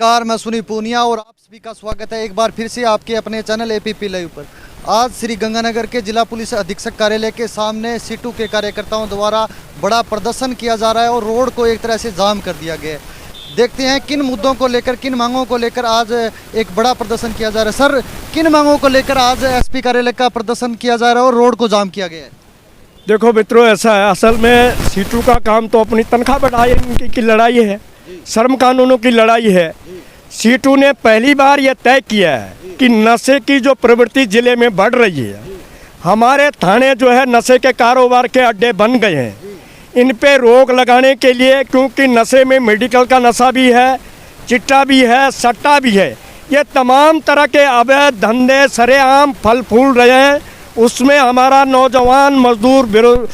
नमस्कार, मैं सुनी पूनिया और आप सभी का स्वागत है एक बार फिर से आपके अपने चैनल एपीपी लाइव पर। आज श्री गंगानगर के जिला पुलिस अधीक्षक कार्यालय के सामने सीटू के कार्यकर्ताओं द्वारा बड़ा प्रदर्शन किया जा रहा है और रोड को एक तरह से जाम कर दिया गया है। देखते हैं किन मुद्दों को लेकर, किन मांगों को लेकर आज एक बड़ा प्रदर्शन किया जा रहा है। सर, किन मांगों को लेकर आज एसपी कार्यालय का प्रदर्शन किया जा रहा है और रोड को जाम किया गया है? देखो मित्रों, ऐसा है, असल में सीटू का काम तो अपनी तनख्वाह बढ़ाने की लड़ाई है, श्रम कानूनों की लड़ाई है। सीटू ने पहली बार यह तय किया है कि नशे की जो प्रवृत्ति जिले में बढ़ रही है, हमारे थाने जो है नशे के कारोबार के अड्डे बन गए हैं। इन पे रोक लगाने के लिए, क्योंकि नशे में मेडिकल का नशा भी है, चिट्टा भी है, सट्टा भी है, ये तमाम तरह के अवैध धंधे सरेआम फल फूल रहे हैं। उसमें हमारा नौजवान मजदूर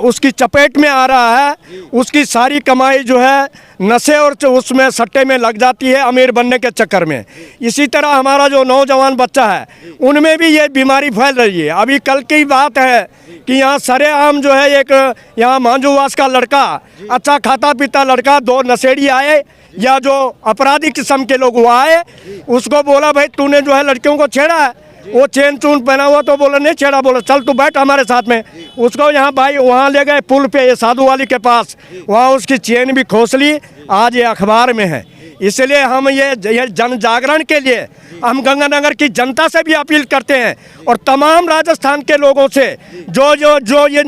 उसकी चपेट में आ रहा है। उसकी सारी कमाई जो है नशे और उसमें सट्टे में लग जाती है, अमीर बनने के चक्कर में। इसी तरह हमारा जो नौजवान बच्चा है उनमें भी ये बीमारी फैल रही है। अभी कल की बात है कि यहाँ सरेआम जो है एक यहाँ मांझूवास का लड़का, अच्छा खाता पीता लड़का, दो नशेड़ी आए या जो अपराधी किस्म के लोग वो आए, उसको बोला भाई तूने जो है लड़कियों को छेड़ा है। वो चेन चून पहना हुआ तो बोला नहीं छेड़ा, बोला चल तू बैठ हमारे साथ में। उसको यहाँ भाई वहाँ ले गए पुल पे, ये साधु वाली के पास, वहाँ उसकी चेन भी खोस ली। आज ये अखबार में है। इसलिए हम ये जन जागरण के लिए हम गंगानगर की जनता से भी अपील करते हैं और तमाम राजस्थान के लोगों से जो ये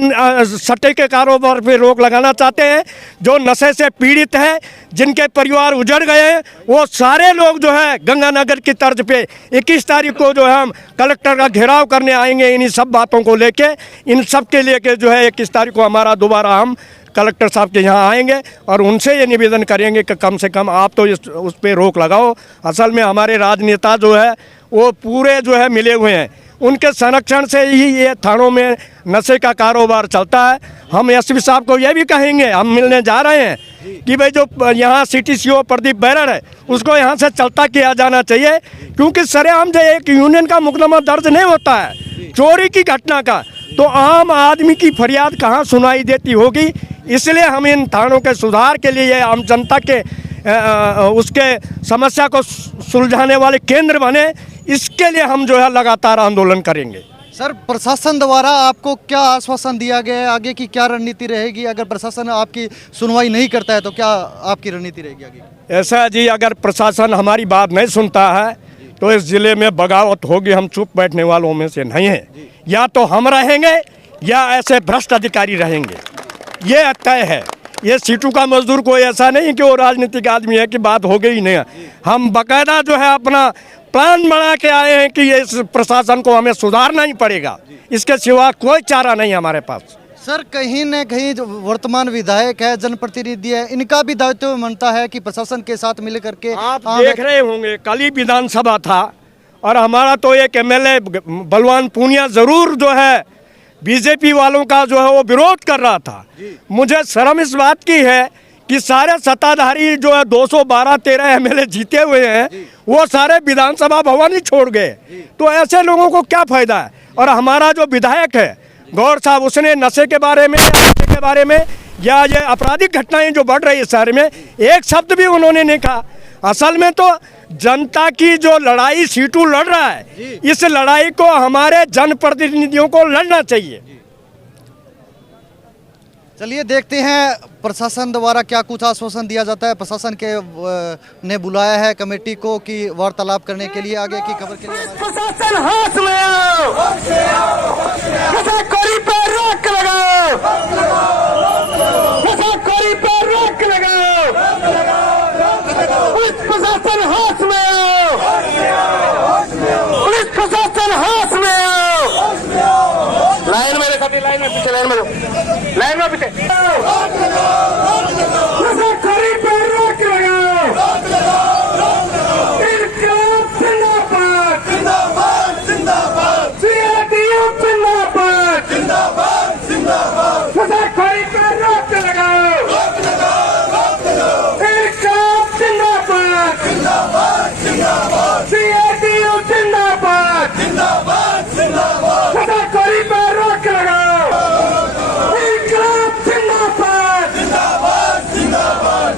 सट्टे के कारोबार पे रोक लगाना चाहते हैं, जो नशे से पीड़ित है, जिनके परिवार उजड़ गए हैं, वो सारे लोग जो है गंगानगर की तर्ज पे 21 तारीख को जो है हम कलेक्टर का घेराव करने आएंगे। इन्हीं सब बातों को लेके, इन सब के लेके जो है 21 तारीख को हमारा दोबारा हम कलेक्टर साहब के यहाँ आएंगे और उनसे ये निवेदन करेंगे कि कम से कम आप तो उस पर रोक लगाओ। असल में हमारे राजनेता जो है वो पूरे जो है मिले हुए हैं, उनके संरक्षण से ही ये थानों में नशे का कारोबार चलता है। हम एसपी साहब को ये भी कहेंगे, हम मिलने जा रहे हैं कि भाई जो यहाँ CTCO प्रदीप बैरर है उसको यहाँ से चलता किया जाना चाहिए, क्योंकि सरेआम जो एक यूनियन का मुकदमा दर्ज नहीं होता है चोरी की घटना का, तो आम आदमी की फरियाद कहाँ सुनाई देती होगी। इसलिए हम इन थानों के सुधार के लिए आम जनता के उसके समस्या को सुलझाने वाले केंद्र बने, इसके लिए हम जो है लगातार आंदोलन करेंगे। सर, प्रशासन द्वारा आपको क्या आश्वासन दिया गया है? आगे की क्या रणनीति रहेगी? अगर प्रशासन आपकी सुनवाई नहीं करता है तो क्या आपकी रणनीति रहेगी आगे? ऐसा जी, अगर प्रशासन हमारी बात नहीं सुनता है तो इस जिले में बगावत होगी। हम चुप बैठने वालों में से नहीं हैं। या तो हम रहेंगे या ऐसे भ्रष्ट अधिकारी रहेंगे, ये तय है। ये सीटू का मजदूर कोई ऐसा नहीं कि वो राजनीतिक आदमी है कि बात हो गई नहीं है। हम बाकायदा जो है अपना प्लान बना के आए हैं कि इस प्रशासन को हमें सुधारना ही पड़ेगा, इसके सिवा कोई चारा नहीं हमारे पास। सर, कहीं न कहीं जो वर्तमान विधायक है, जनप्रतिनिधि है, इनका भी दायित्व बनता है कि प्रशासन के साथ मिल करके। आप देख रहे होंगे कल ही विधानसभा था और हमारा तो एक MLA बलवान पूनिया जरूर जो है बीजेपी वालों का जो है वो विरोध कर रहा था। मुझे शर्म इस बात की है कि सारे सत्ताधारी जो है 212-13 MLA जीते हुए हैं, वो सारे विधानसभा भवन ही छोड़ गए। तो ऐसे लोगों को क्या फायदा है? और हमारा जो विधायक है गौर साहब, उसने नशे के बारे में, नशे के बारे में या ये आपराधिक घटनाएं जो बढ़ रही है शहर में, एक शब्द भी उन्होंने नहीं कहा। असल में तो जनता की जो लड़ाई सीटू लड़ रहा है, इस लड़ाई को हमारे जनप्रतिनिधियों को लड़ना चाहिए। चलिए देखते हैं प्रशासन द्वारा क्या कुछ आश्वासन दिया जाता है। प्रशासन के ने बुलाया है कमेटी को कि वार्तालाप करने के लिए। आगे की खबर के लिए प्रशासन हाथ में आओ, नशाखोरी पर रोक लगाओ, नशाखोरी पर रोक लगाओ, पुलिस प्रशासन हाथ में आओ, पुलिस प्रशासन हाथ में आओ। लाइन में देखा, लाइन में पीछे, लाइन में पीछे। नशाखोरी पर रोक लगाओ, इनकलाब जिंदाबाद, जिंदाबाद जिंदाबाद, CITU जिंदाबाद, जिंदाबाद जिंदाबाद, नशाखोरी पर रोक लगाओ, इनकलाब जिंदाबाद, जिंदाबाद जिंदाबाद, CITU जिंदाबाद, जिंदाबाद जिंदाबाद, नशाखोरी पर रोक लगाओ, इनकलाब जिंदाबाद, जिंदाबाद जिंदाबाद,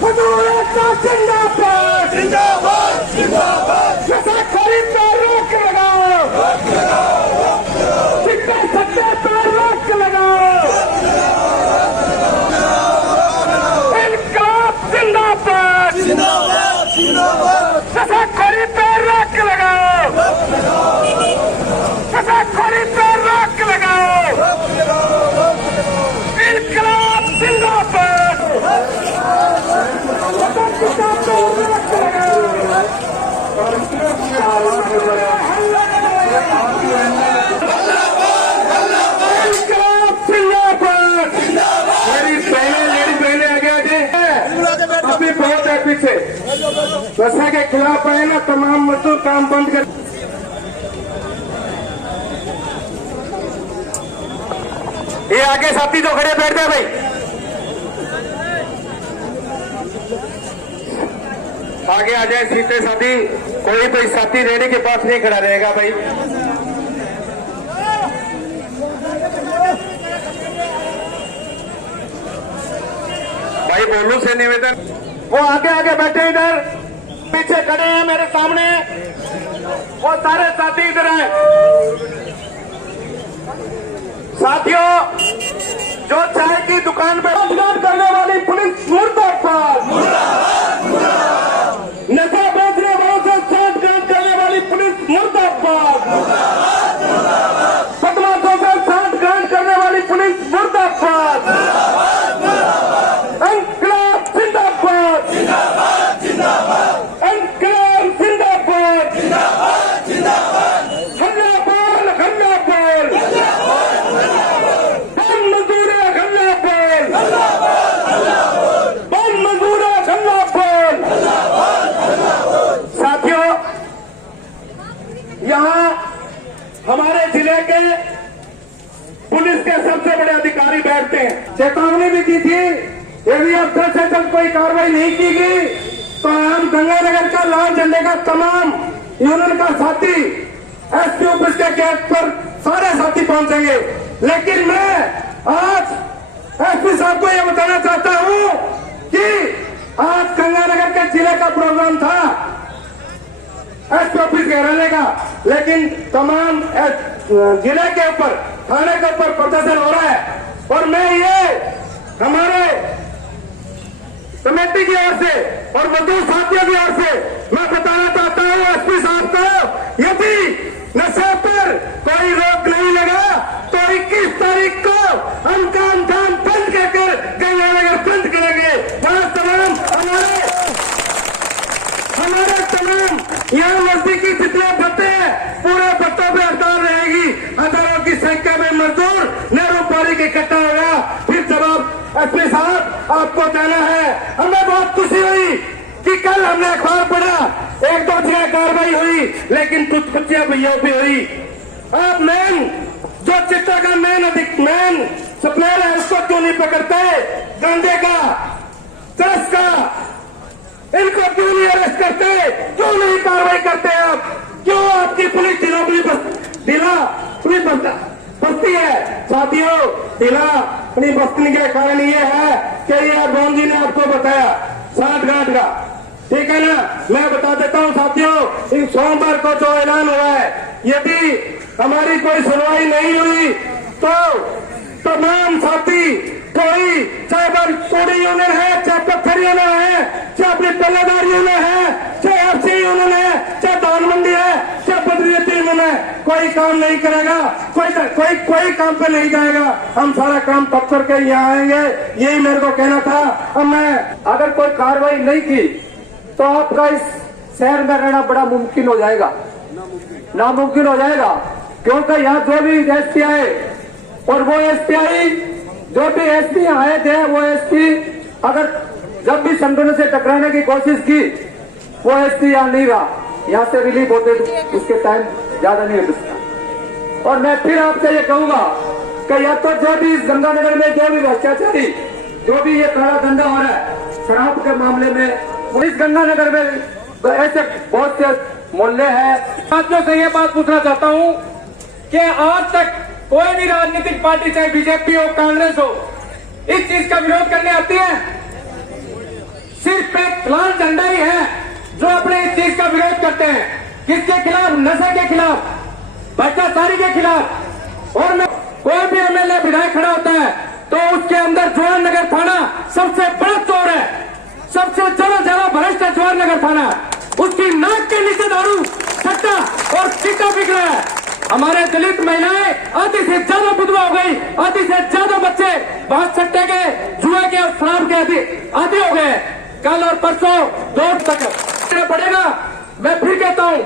अभी बहुत है पीछे नशा के खिलाफ है ना, तमाम मजदूर काम बंद कर। ये आगे साथी जो खड़े बैठ जाए भाई, आगे आ जाए सीधे साथी। कोई भाई साथी रेडी के पास नहीं खड़ा रहेगा भाई। भाई बोलू से निवेदन, वो आगे आगे बैठे इधर, पीछे खड़े हैं मेरे सामने, वो सारे साथी इधर हैं। साथियों, जो चाय की दुकान पे रोजगार करने वाली पुलिस मुर्दाबाद, नशा बेचने वालों से साठगांठ करने वाली पुलिस मुर्दाबाद, बदमाशों से साठगांठ करने वाली पुलिस मुर्दाबाद, इंकलाब जिंदाबाद, इंकलाब जिंदाबाद, हल्ला बोल, हल्ला बोल, बम मजदूर हल्ला बोल, बम मजदूर हल्ला बोल। साथियों, यहाँ हमारे जिले के पुलिस के सबसे बड़े अधिकारी बैठते हैं। चेतावनी भी की थी, यदि अब तक से तक कोई कार्रवाई नहीं की गई तो हम गंगानगर का लाल झंडे का तमाम यूनियन का साथी एसपी ऑफिस के गेट पर सारे साथी पहुंचेंगे। लेकिन मैं आज एसपी साहब को यह बताना चाहता हूं कि आज गंगानगर के जिले का प्रोग्राम था एसपी ऑफिस के रहने का, लेकिन तमाम जिले के ऊपर, थाने के ऊपर प्रदर्शन हो रहा है। और मैं ये हमारे कमेटी की ओर से और मजदूर साथियों की ओर से मैं बताना चाहता हूं एसपी साहब को, यदि नशे पर कोई रोक नहीं लगा तो 21 तारीख को हम काम धाम बंद कर गंगानगर बंद करेंगे। वहां तमाम हमारे तमाम यहाँ नजदीकी जितने भत्ते हैं, पूरे भत्तों पर हड़ताल रहेगी। हजारों की संख्या में मजदूर नेहरू पारी के इकट्ठा होगा। फिर जवाब एसपी साहब आपको देना है। हमें बहुत खुशी हुई कि कल हमने अखबार पढ़ा, 1-2 जगह कार्रवाई हुई, लेकिन कुछ बच्चियां भैया भी हुई। आप मेन जो चिट्टा का मेन सप्लायर है उसको क्यों नहीं पकड़ते? गांजे का, चरस का, इनको क्यों नहीं अरेस्ट करते? क्यों नहीं कार्रवाई करते? आप क्यों? आपकी पुलिस पुलिस बस्ती है। साथियों, ढीला अपनी बस्ती के कारण ये है कि ये गोंद जी ने आपको बताया साठगांठ का, ठीक है ना। मैं बता देता हूं साथियों, इन सोमवार को जो ऐलान हुआ है, यदि हमारी कोई सुनवाई नहीं हुई तो तमाम साथी, कोई चाहे सोडी यूनियन है, चाहे पत्थर यूनियन है, चाहे अपनी पल्लेदार यूनियन है, चाहे एफसी यूनियन है, चाहे धान मंडी है, चाहे बद्रीयती यूनियन है, कोई काम नहीं करेगा, कोई काम पे नहीं जाएगा। हम सारा काम तब करके यहाँ आएंगे, यही मेरे को कहना था। अब मैं अगर कोई कार्रवाई नहीं की तो आपका इस शहर में रहना बड़ा मुमकिन हो जाएगा, नामुमकिन हो जाएगा। क्योंकि यहाँ जो भी एसपी आए और वो एसपी जो भी एसपी आए थे, वो एसपी अगर जब भी संगठनों से टकराने की कोशिश की, वो एसपी यहाँ नहीं रहा, यहाँ से रिलीव होते उसके टाइम ज्यादा नहीं बचता। और मैं फिर आपसे ये कहूंगा कि या तो जो भी इस गंगानगर में जो भी भ्रष्टाचारी, जो भी ये काला धंधा हो रहा है शराब के मामले में, इस गंगानगर में तो ऐसे बहुत से मोहल्ले हैं। साथियों से ये बात पूछना चाहता हूं कि आज तक कोई भी राजनीतिक पार्टी, चाहे बीजेपी हो, कांग्रेस हो, इस चीज का विरोध करने आती है? सिर्फ एक लाल झंडा ही है जो अपने इस चीज का विरोध करते हैं। किसके खिलाफ? नशे के खिलाफ, भ्रष्टाचारी के खिलाफ। और मैं कोई भी एमएलए विधायक खड़ा होता है तो उसके अंदर जवाहरनगर थाना सबसे बड़ा चोर है, सबसे ज्यादा भ्रष्ट है जवाहरनगर थाना। उसकी नाक के नीचे दारू, सट्टा और चिट्टा बिक रहा है। हमारे दलित महिलाएं आधी से ज्यादा विधवा हो गई, आधी से ज्यादा बच्चे बहुत सट्टे के, जुए के और शराब के आदि हो गए। कल और परसों 2 तक पड़ेगा। मैं फिर कहता हूं,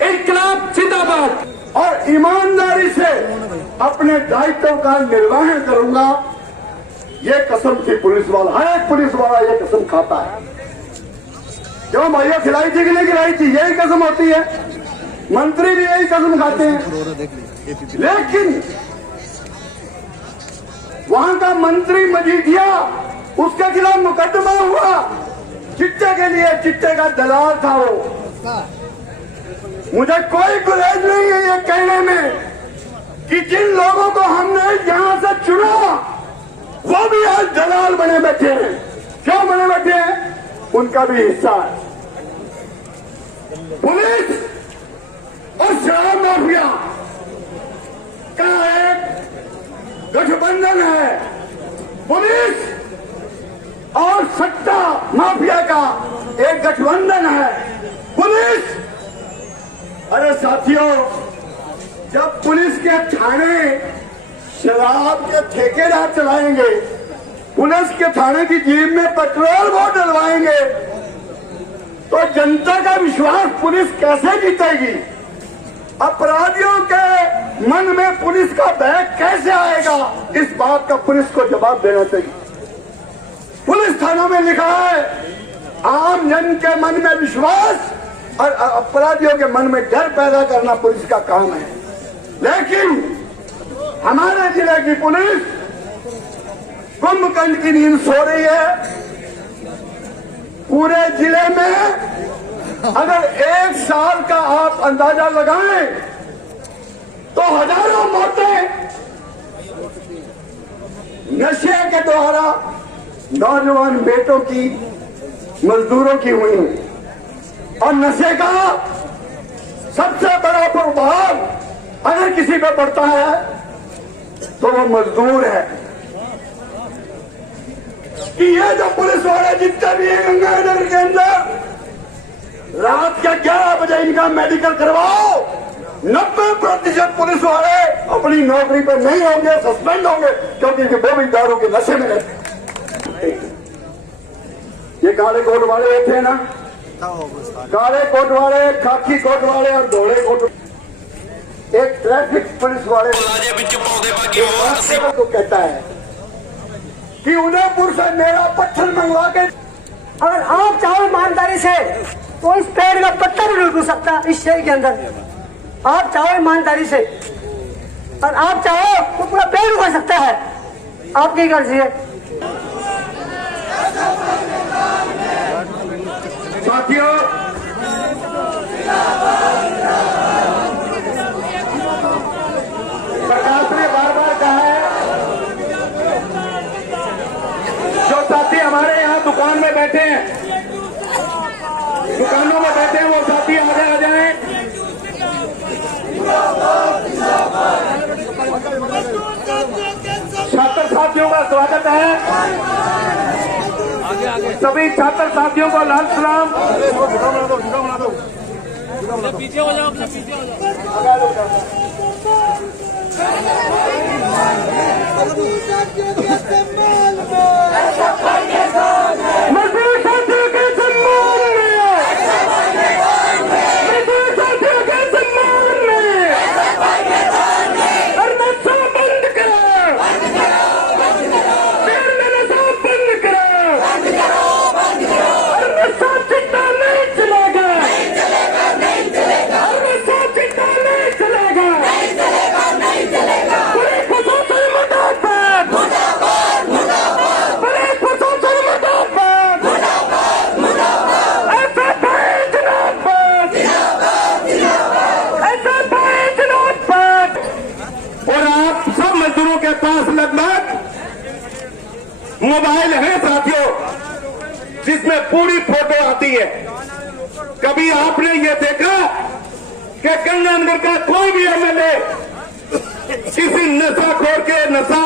इनकलाब जिंदाबाद। और ईमानदारी से अपने दायित्व का निर्वहन करूंगा, ये कसम थी पुलिस वाला। हर एक पुलिस वाला ये कसम खाता है। क्यों भैया, खिलाई थी कि नहीं खिलाई थी? यही कसम होती है। मंत्री भी यही कसम खाते हैं। लेकिन वहां का मंत्री मजीठिया, उसके खिलाफ मुकदमा हुआ चिट्टे के लिए। चिट्टे का दलाल था वो। मुझे कोई गुरेज नहीं है ये कहने में कि जिन लोगों को हमने यहां से चुना वो भी आज दलाल बने बैठे हैं। क्यों बने बैठे हैं? उनका भी हिस्सा है। पुलिस और शराब माफिया का एक गठबंधन है। पुलिस और सट्टा माफिया का एक गठबंधन है। पुलिस, अरे साथियों, जब पुलिस के थाने शराब के ठेकेदार चलाएंगे, पुलिस के थाने की जेब में पेट्रोल वो डलवाएंगे, तो जनता का विश्वास पुलिस कैसे जीतेगी? अपराधियों के मन में पुलिस का भय कैसे आएगा? इस बात का पुलिस को जवाब देना चाहिए। पुलिस थानों में लिखा है आम जन के मन में विश्वास और अपराधियों के मन में डर पैदा करना पुलिस का काम है। लेकिन हमारे जिले की पुलिस कुंभकर्ण की नींद सो रही है। पूरे जिले में अगर एक साल का आप अंदाजा लगाएं तो हजारों मौतें नशे के द्वारा नौजवान बेटों की, मजदूरों की हुई हैं। और नशे का सबसे बड़ा प्रभाव अगर किसी पे पड़ता है तो वो मजदूर है। कि ये जो पुलिस वाले जितने भी हैं गंगानगर के अंदर, रात के 11 बजे इनका मेडिकल करवाओ। 90% पुलिस वाले अपनी नौकरी पर नहीं होंगे, सस्पेंड होंगे, क्योंकि वो भी दारू के नशे में रहते। ये काले कोट वाले बैठे हैं ना, काले कोट वाले, खाकी कोट वाले और धोले कोट। एक ट्रैफिक पुलिस वाले को कहता है कि उदयपुर से मेरा पत्थर मंगवा के, अगर आप चाहो ईमानदारी से तो इस पेड़ का पत्ता भी नहीं टूट सकता इस शहर के अंदर। आप चाहो ईमानदारी से और आप चाहो तो पूरा पेड़ उगा सकता है। आपकी गर्जी है। साथियों, प्रकाश ने बार बार कहा है, जो साथी हमारे यहाँ दुकान में बैठे हैं, दुकानों में बैठे हैं, वो साथी आगे आ जाएं। छात्र साथियों का स्वागत है। सभी छात्र साथियों को लाल सलाम। पीछे हो जाओ, पीछे हो जाओ। मजदूर साथियों के सम्मान में, मजदूर साथियों के सम्मान में, और नशा बंद करो, पेड़ में नशा बंद करो, और नशा चिट्टा नहीं चलेगा, और नशा चिट्टा नहीं चलेगा। पुलिस प्रशासन मुर्दाबाद, पुलिस प्रशासन मुर्दाबाद, SFI जिंदाबाद, SFI जिंदाबाद। और आप सब मजदूरों के पास लगभग मोबाइल है साथियों, जिसमें पूरी फोटो आती है। कभी आपने ये देखा कि गंगानगर का कोई भी एमएलए किसी नशाखोर के, नशा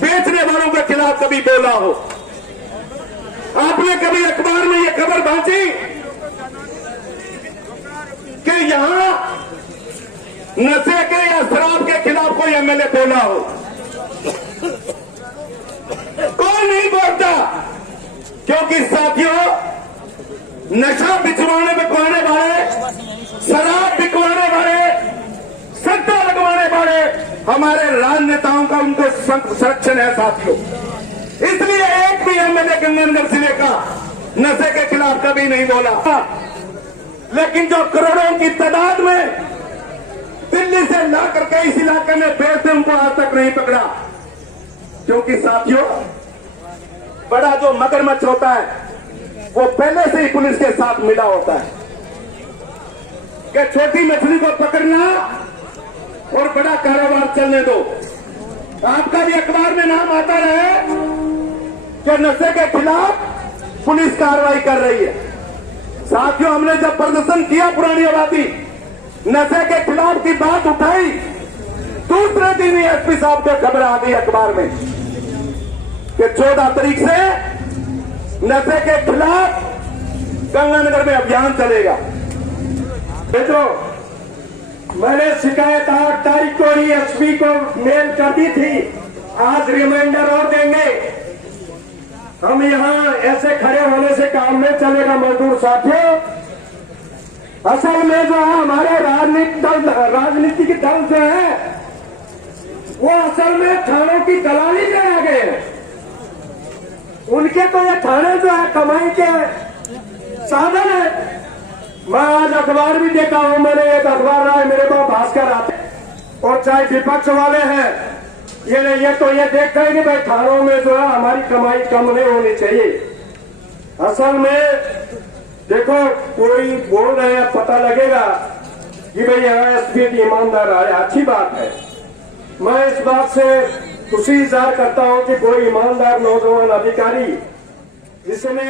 बेचने वालों के खिलाफ कभी बोला हो? आपने कभी अखबार में ये खबर बांटी कि यहां नशे के या शराब के खिलाफ कोई एमएलए बोला हो? कोई नहीं बोलता, क्योंकि साथियों, नशा बिचवाने वाले, शराब बिकवाने हमारे राजनेताओं का उनको संरक्षण है साथियों। इसलिए एक भी एमएलए गंगानगर जिले का नशे के खिलाफ कभी नहीं बोला। लेकिन जो करोड़ों की तादाद में दिल्ली से ला करके इस इलाके में भेजते उनको आज तक नहीं पकड़ा, क्योंकि साथियों बड़ा जो मगरमच्छ होता है वो पहले से ही पुलिस के साथ मिला होता है कि छोटी मछली को पकड़ना और बड़ा कारोबार चलने दो। आपका भी अखबार में नाम आता रहे कि नशे के खिलाफ पुलिस कार्रवाई कर रही है। साथियों, हमने जब प्रदर्शन किया पुरानी आबादी, नशे के खिलाफ की बात उठाई, दूसरे दिन ही एसपी साहब को खबर आ गई अखबार में कि 14 तारीख से नशे के खिलाफ गंगानगर में अभियान चलेगा। तो मैंने शिकायत 8 तारीख को ही एसपी को मेल कर दी थी, आज रिमाइंडर और देंगे। हम यहाँ ऐसे खड़े होने से काम में चलेगा मजदूर साथियों। असल में जो है हमारे राजनीतिक दल जो है वो असल में थानों की दलाली में आ गए हैं। उनके तो ये थाने जो है कमाई के साधन है। मैं आज अखबार भी देखा हूं, मैंने एक अखबार रहा है मेरे पास भास्कर आते, और चाहे विपक्ष वाले हैं ये तो ये देखते हैं कि भाई थानों में जो है हमारी कमाई कम नहीं होनी चाहिए। असल में देखो कोई बोल रहे हैं, पता लगेगा कि भाई यहाँ एसपी ईमानदार आए, अच्छी बात है। मैं इस बात से खुशी इजहार करता हूं कि कोई ईमानदार नौजवान अधिकारी जिसने